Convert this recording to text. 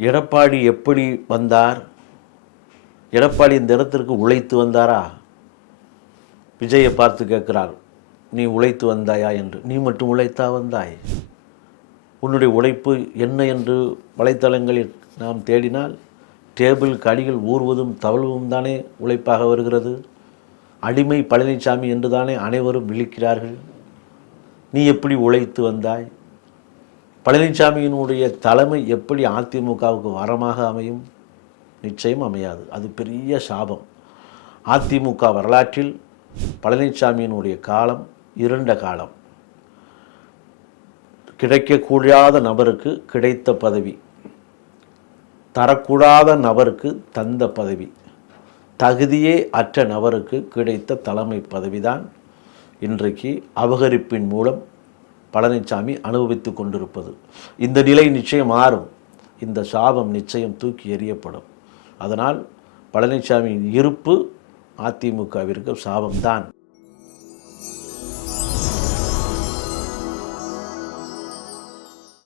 எடப்பாடி எப்படி வந்தார்? எடப்பாடி இந்த இடத்திற்கு உழைத்து வந்தாரா? விஜயை பார்த்து கேட்கிறார் நீ உழைத்து வந்தாயா? என்று. நீ மட்டும் உழைத்தா வந்தாய். உன்னுடைய உழைப்பு என்ன என்று வலைத்தளங்களில் நாம் தேடினால் டேபிள் கடிகள் ஊறுவதும் தவழ்வதும் தானே உழைப்பாக வருகிறது. அடிமை பழனிசாமி என்று தானே அனைவரும் விழிக்கிறார்கள். நீ எப்படி உழைத்து வந்தாய்? பழனிசாமியினுடைய தலைமை எப்படி அதிமுகவுக்கு வரமாக அமையும்? நிச்சயம் அமையாது. அது பெரிய சாபம். அதிமுக வரலாற்றில் பழனிசாமியினுடைய காலம் இருண்ட காலம். கிடைக்கக்கூடாத நபருக்கு கிடைத்த பதவி. தரக்கூடாத நபருக்கு தந்த பதவி. தகுதியே அற்ற நபருக்கு கிடைத்த தலைமை பதவிதான் இன்றைக்கு அபகரிப்பின் மூலம் பழனிசாமி அனுபவித்து கொண்டிருப்பது. இந்த நிலை நிச்சயம் மாறும். இந்த சாபம் நிச்சயம் தூக்கி எறியப்படும். அதனால் பழனிசாமியின் இருப்பு அதிமுகவிற்கு சாபம்தான்.